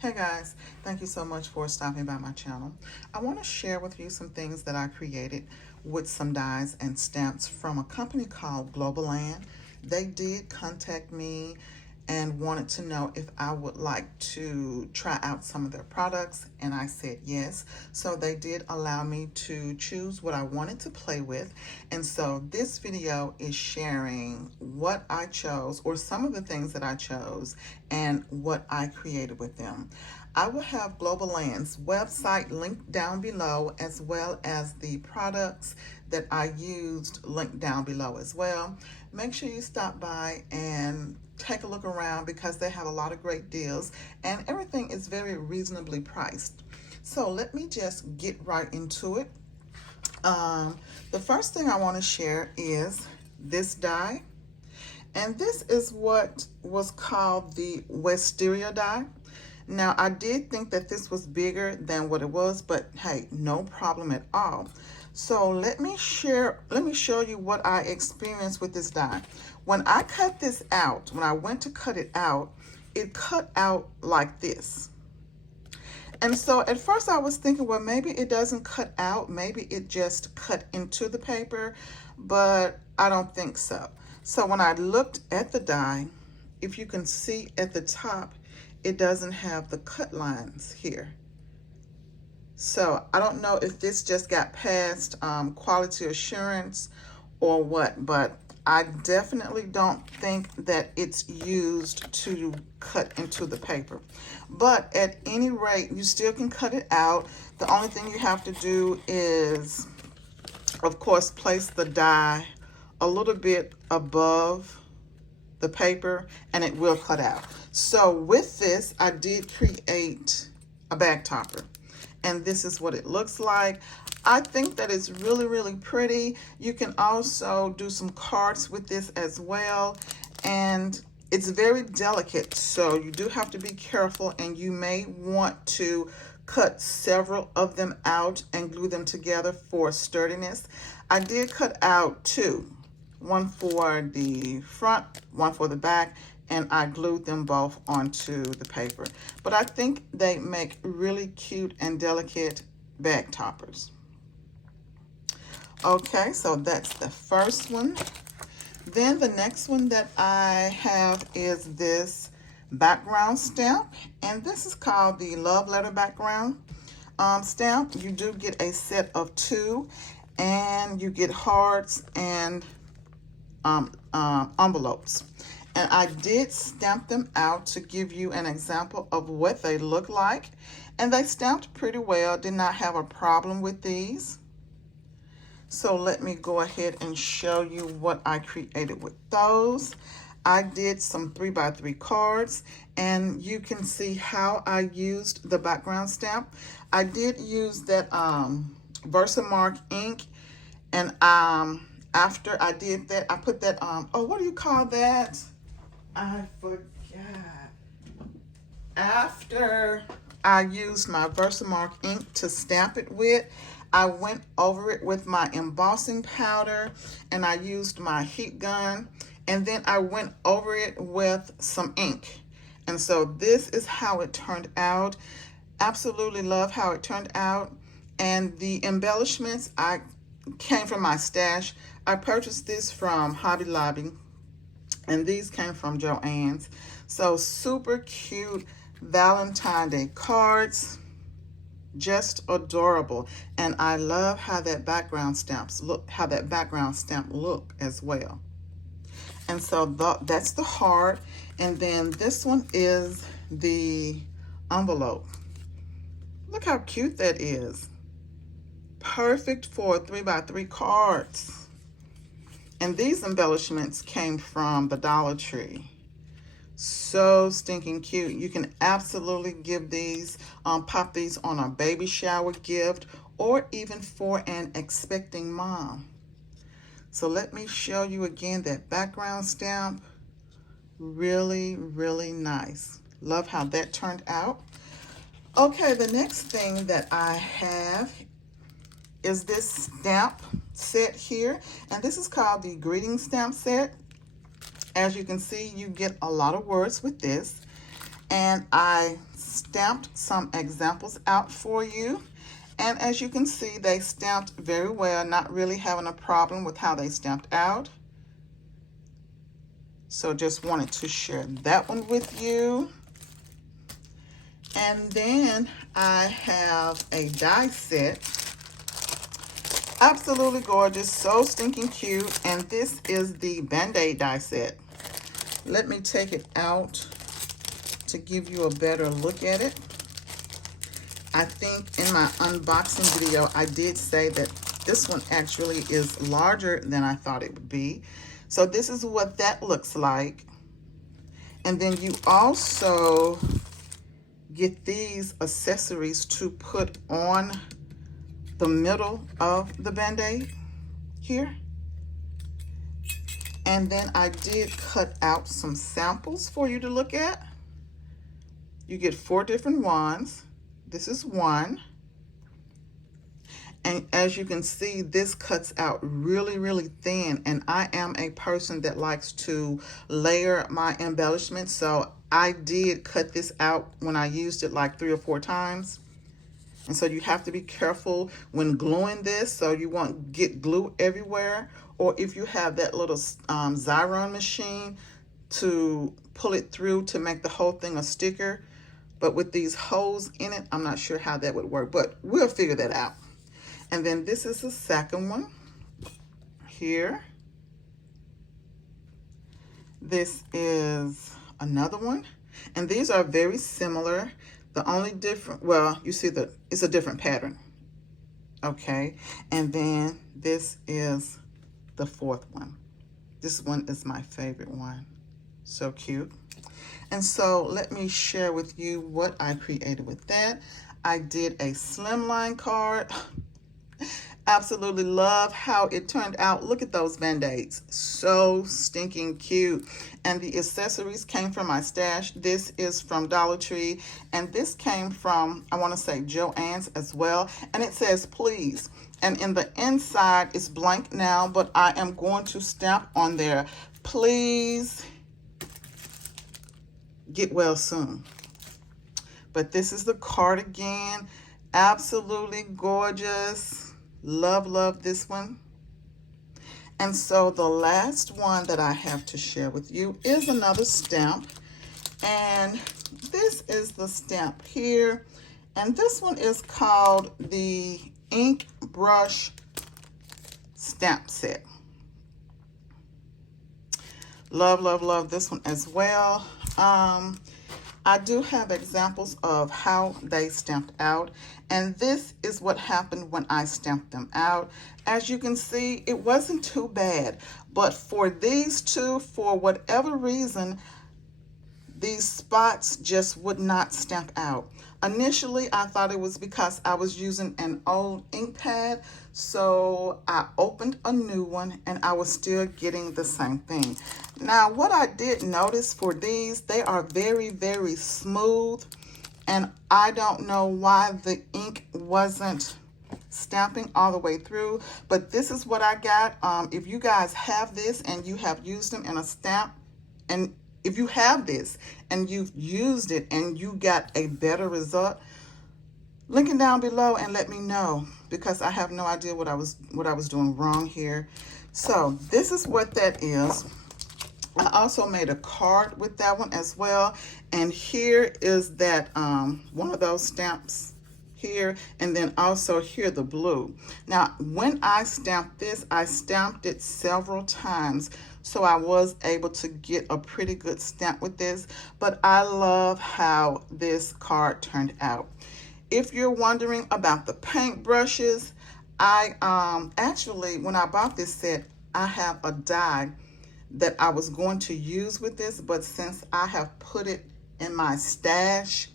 Hey guys, thank you so much for stopping by my channel. I want to share with you some things that I created with some dies and stamps from a company called GlobleLand. They did contact me and wanted to know if I would like to try out some of their products, and I said yes. So they did allow me to choose what I wanted to play with, and so this video is sharing what I chose, or some of the things that I chose, and what I created with them. I will have GlobleLand's website linked down below, as well as the products that I used linked down below as well. Make sure you stop by and take a look around because they have a lot of great deals and everything is very reasonably priced. So let me just get right into it. The first thing I want to share is this die, and this is what was called the Wisteria Die. Now, I did think that this was bigger than what it was, but hey, no problem at all. So let me show you what I experienced with this die. When I cut this out, when I went to cut it cut out like this. And so at first I was thinking, well, maybe it doesn't cut out, maybe it just cut into the paper, but I don't think so. So when I looked at the die, if you can see at the top, it doesn't have the cut lines here. So I don't know if this just got past quality assurance or what, but I definitely don't think that it's used to cut into the paper. But at any rate, you still can cut it out. The only thing you have to do is, of course, place the die a little bit above the paper and it will cut out. So with this, I did create a bag topper, and this is what it looks like. I think that it's really, really pretty. You can also do some cards with this as well, and it's very delicate, so you do have to be careful, and you may want to cut several of them out and glue them together for sturdiness. I did cut out two, one for the front, one for the back, and I glued them both onto the paper. But I think they make really cute and delicate bag toppers. Okay, so that's the first one. Then the next one that I have is this background stamp, and this is called the Love Letter background stamp. You do get a set of two, and you get hearts and envelopes. And I did stamp them out to give you an example of what they look like, and they stamped pretty well. Did not have a problem with these. So let me go ahead and show you what I created with those. I did some 3x3 cards, and you can see how I used the background stamp. I did use that Versamark ink, and after I did that, I put that oh, what do you call that? I forgot. After I used my Versamark ink to stamp it with, I went over it with my embossing powder, and I used my heat gun, and then I went over it with some ink. And so this is how it turned out. Absolutely love how it turned out. And the embellishments came from my stash. I purchased this from Hobby Lobby, and these came from Joann's. So super cute Valentine's Day cards, just adorable. And I love how that background stamp look as well. And so that's the heart, and then this one is the envelope. Look how cute that is. Perfect for 3x3 cards. And these embellishments came from the Dollar Tree. So stinking cute. You can absolutely give these, pop these on a baby shower gift, or even for an expecting mom. So let me show you again that background stamp. Really, really nice. Love how that turned out. Okay, the next thing that I have is this stamp set here, and this is called the greeting stamp set. As you can see, you get a lot of words with this, and I stamped some examples out for you. And as you can see, they stamped very well, not really having a problem with how they stamped out. So just wanted to share that one with you. And then I have a die set. Absolutely gorgeous, so stinking cute. And this is the Band-Aid die set. Let me take it out to give you a better look at it. I think in my unboxing video, I did say that this one actually is larger than I thought it would be. So this is what that looks like. And then you also get these accessories to put on the middle of the Band-Aid here. And then I did cut out some samples for you to look at. You get 4 different wands. This is one. And as you can see, this cuts out really, really thin. And I am a person that likes to layer my embellishments. So I did cut this out when I used it like 3 or 4 times. And so you have to be careful when gluing this so you won't get glue everywhere. Or if you have that little Xyron machine to pull it through to make the whole thing a sticker. But with these holes in it, I'm not sure how that would work, but we'll figure that out. And then this is the second one here. This is another one. And these are very similar. The only different, well, you see it's a different pattern. Okay. And then this is the 4th one. This one is my favorite one. So cute. And so let me share with you what I created with that. I did a slimline card. Absolutely love how it turned out. Look at those Band-Aids. So stinking cute. And the accessories came from my stash. This is from Dollar Tree. And this came from, I want to say, Joann's as well. And it says, please. And in the inside, it's blank now, but I am going to stamp on there, please get well soon. But this is the cardigan. Absolutely gorgeous. Love, love this one. And so the last one that I have to share with you is another stamp. And this is the stamp here. And this one is called the Ink Brush Stamp Set. Love, love, love this one as well. I do have examples of how they stamped out, and this is what happened when I stamped them out. As you can see, it wasn't too bad, but for these two, for whatever reason, these spots just would not stamp out. Initially, I thought it was because I was using an old ink pad, so I opened a new one and I was still getting the same thing. Now, what I did notice for these, they are very, very smooth, and I don't know why the ink wasn't stamping all the way through, but this is what I got. If you guys have this and you have used them in a stamp, and if you have this and you've used it and you got a better result, link it down below and let me know, because I have no idea what I was doing wrong here. So this is what that is. I also made a card with that one as well. And here is that one of those stamps here, and then also here the blue. Now, when I stamped this, I stamped it several times, so I was able to get a pretty good stamp with this, but I love how this card turned out. If you're wondering about the paint brushes, I actually, when I bought this set, I have a die that I was going to use with this, but since I have put it in my stash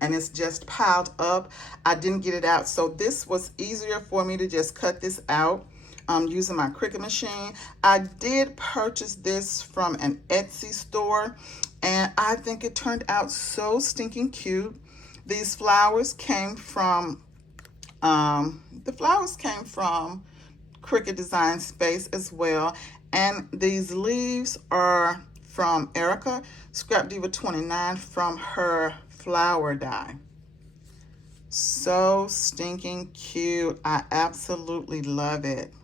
and it's just piled up, I didn't get it out. So this was easier for me to just cut this out using my Cricut machine. I did purchase this from an Etsy store, and I think it turned out so stinking cute. These flowers came from Cricut Design Space as well, and these leaves are from Erica, Scrap Diva 29 from her flower die. So stinking cute. I absolutely love it.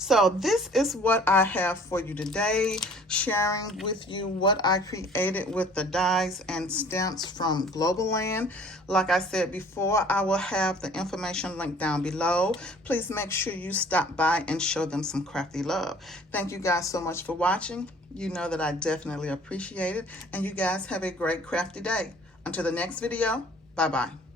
So this is what I have for you today, sharing with you what I created with the dies and stamps from GlobleLand. Like I said before, I will have the information linked down below. Please make sure you stop by and show them some crafty love. Thank you guys so much for watching. You know that I definitely appreciate it. And you guys have a great crafty day. Until the next video, bye-bye.